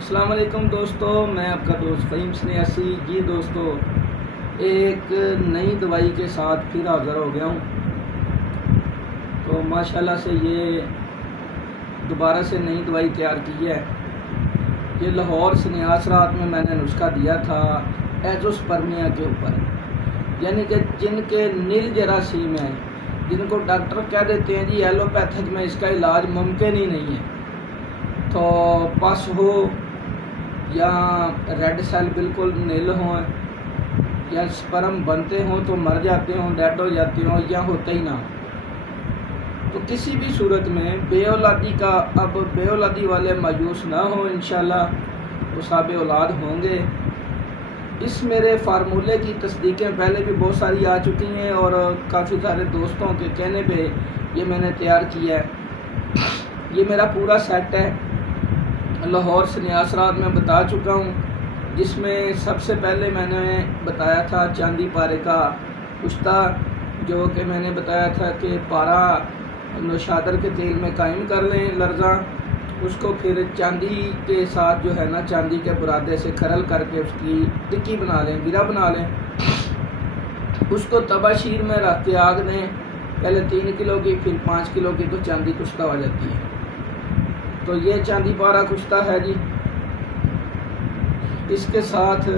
अस्सलाम वालेकुम दोस्तों, मैं आपका दोस्त फ़हीम स्नेहासी जी। दोस्तों, एक नई दवाई के साथ फिर हाज़िर हो गया हूँ। तो माशाल्लाह से ये दोबारा से नई दवाई तैयार की है। ये लाहौर स्नेहास रात में मैंने नुस्खा दिया था एजोस्पर्मिया के ऊपर, यानी कि जिनके नील जरासीम है, जिनको डॉक्टर कह देते हैं जी एलोपैथिक में इसका इलाज मुमकिन ही नहीं है। तो पस हो या रेड सेल बिल्कुल नील हों या स्पर्म बनते हों तो मर जाते हों, डेड हो जाते हों या होते ही ना। तो किसी भी सूरत में बेऔलादी का, अब बेऔलादी वाले मायूस ना हो, इंशाल्लाह वो साबे औलाद होंगे। इस मेरे फार्मूले की तस्दीकें पहले भी बहुत सारी आ चुकी हैं और काफ़ी सारे दोस्तों के कहने पे ये मैंने तैयार किया है। ये मेरा पूरा सेट है, लाहौर स्नेहास रात में बता चुका हूँ, जिसमें सबसे पहले मैंने बताया था चांदी पारे का कुश्ता, जो कि मैंने बताया था कि पारा नौशादर के तेल में कायम कर लें लर्जा, उसको फिर चांदी के साथ जो है ना, चांदी के बुरादे से खरल करके उसकी टिक्की बना लें, गिरा बना लें। उसको तबाशीर में रख के आग दें, पहले 3 किलो की फिर 5 किलो की, तो चांदी कुश्ता हो जाती है। तो ये चांदी पारा कुश्ता है जी। इसके साथ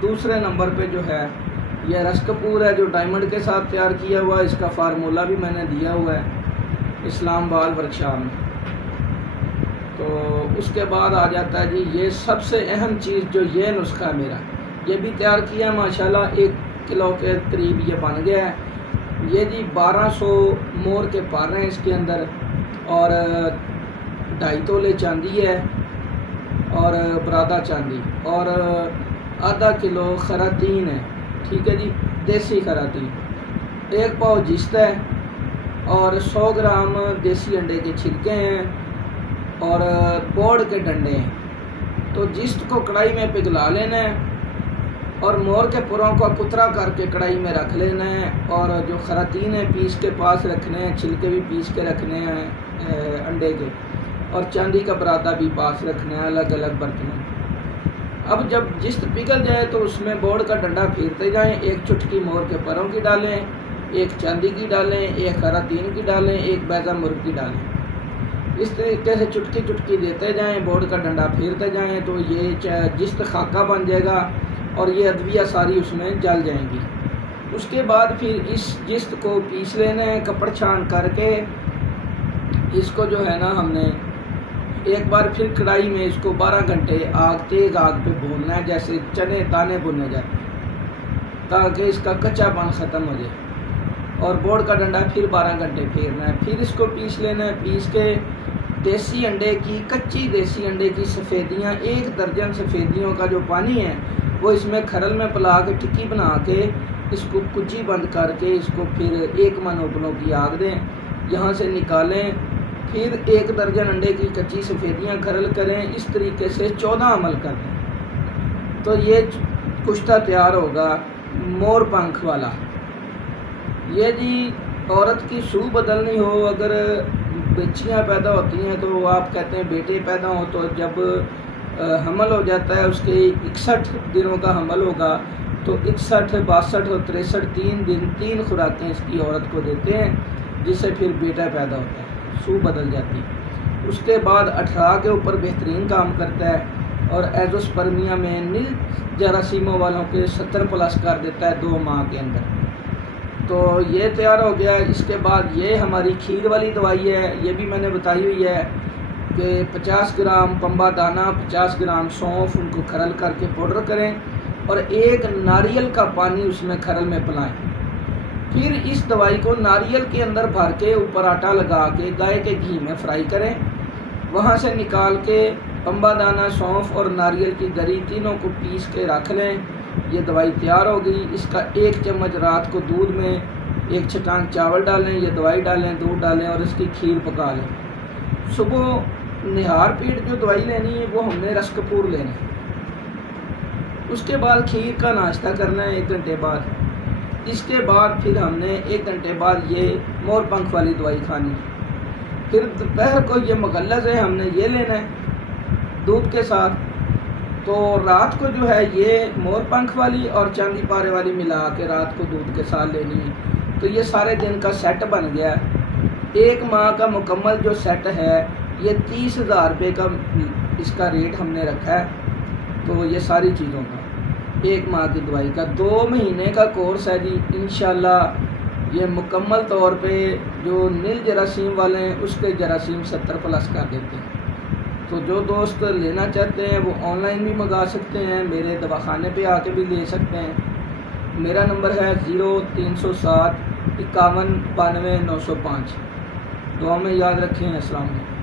दूसरे नंबर पे जो है यह रस कपूर है, जो डायमंड के साथ तैयार किया हुआ है। इसका फार्मूला भी मैंने दिया हुआ है इस्लामाबाद वर्कशॉप में। तो उसके बाद आ जाता है जी ये सबसे अहम चीज़, जो ये नुस्खा मेरा ये भी तैयार किया है माशाल्लाह। 1 किलो के करीब ये बन गया है। ये जी 1200 मोर के पारे हैं इसके अंदर, और 2.5 तोले चांदी है, और बरादा चांदी, और आधा किलो खरातीन है। ठीक है जी, देसी खरातीन, 1 पाव जिस्त है, और 100 ग्राम देसी अंडे के छिलके हैं, और बोड़ के डंडे हैं। तो जिस्त को कढ़ाई में पिघला लेना है, और मोर के पुरों को कुतरा करके कढ़ाई में रख लेना है, और जो खरातीन है पीस के पास रखने हैं, छिलके भी पीस के रखने हैं अंडे के, और चांदी का बरादा भी पास रखना है, अलग अलग बर्तन में। अब जब जिस्त पिघल जाए तो उसमें बोड़ का डंडा फेरते जाएं। 1 चुटकी मोर के परों की डालें, 1 चांदी की डालें, 1 खरातीन की डालें, 1 बैजा मुर्ग की डालें। इस तरीके से चुटकी चुटकी देते जाएं, बोड़ का डंडा फेरते जाएं, तो ये जिस्त खाका बन जाएगा और ये अदविया सारी उसमें जल जाएंगी। उसके बाद फिर इस जिस्त को पीस लेना है, कपड़ छान करके। इसको जो है ना, हमने एक बार फिर कढ़ाई में इसको 12 घंटे तेज आग पे भूनना है, जैसे चने दाने भुने जाते हैं, ताकि इसका कच्चापन ख़त्म हो जाए। और बोड़ का डंडा फिर 12 घंटे फेरना है। फिर इसको पीस लेना है। पीस के देसी अंडे की, कच्ची देसी अंडे की सफ़ेदियाँ, 1 दर्जन सफ़ेदियों का जो पानी है वो इसमें खरल में पिला के टिक्की बना के इसको कुची बंद करके इसको फिर 1 मन उपलों की आग दें, यहाँ से निकालें। फिर 1 दर्जन अंडे की कच्ची सफ़ेदियाँ खरल करें। इस तरीके से 14 अमल कर दें, तो ये कुश्ता तैयार होगा मोर पंख वाला। ये जी औरत की सूह बदलनी हो, अगर बच्चियाँ पैदा होती हैं तो आप कहते हैं बेटे पैदा हो, तो जब हमल हो जाता है, उसके 61 दिनों का हमल होगा, तो 61, 62 और 63 3 दिन 3 खुराकें इसकी औरत को देते हैं, जिससे फिर बेटा पैदा होता है, सूह बदल जाती है। उसके बाद 18 के ऊपर बेहतरीन काम करता है, और एजोस्पर्मिया में नील जरासीमों वालों के 70 प्लस कर देता है 2 माह के अंदर। तो ये तैयार हो गया। इसके बाद ये हमारी खीर वाली दवाई है, ये भी मैंने बताई हुई है कि 50 ग्राम पंबा दाना, 50 ग्राम सौंफ, उनको खरल करके पाउडर करें, और 1 नारियल का पानी उसमें खरल में पिलाएं। फिर इस दवाई को नारियल के अंदर भर के ऊपर आटा लगा के गाय के घी में फ्राई करें। वहाँ से निकाल के पंबा दाना, सौंफ और नारियल की गरी तीनों को पीस के रख लें। ये दवाई तैयार हो गई। इसका 1 चम्मच रात को दूध में, 1 छटांग चावल डालें, ये दवाई डालें, दूध डालें, और इसकी खीर पका लें। सुबह निहार पीठ जो दवाई लेनी है वो हमने रस कपूर लेना है। उसके बाद खीर का नाश्ता करना है 1 घंटे बाद। इसके बाद फिर हमने 1 घंटे बाद ये मोर पंख वाली दवाई खानी है। फिर दोपहर को ये मुगल्लज़ है, हमने ये लेना है। दूध के साथ। तो रात को जो है ये मोर पंख वाली और चांदी पारे वाली मिला के रात को दूध के साथ लेनी है। तो ये सारे दिन का सेट बन गया। 1 माह का मुकम्मल जो सेट है ये 30,000 रुपये का इसका रेट हमने रखा है। तो ये सारी चीज़ों का 1 माह की दवाई का 2 महीने का कोर्स है जी। इंशाल्लाह ये मुकम्मल तौर पे जो नील जरासीम वाले हैं उसके जरासीम 70+ कर देते हैं। तो जो दोस्त लेना चाहते हैं वो ऑनलाइन भी मंगा सकते हैं, मेरे दवाखाने पे आके भी ले सकते हैं। मेरा नंबर है 0307 51 92 905। दुआ में याद रखें। अस्सलाम वालेकुम।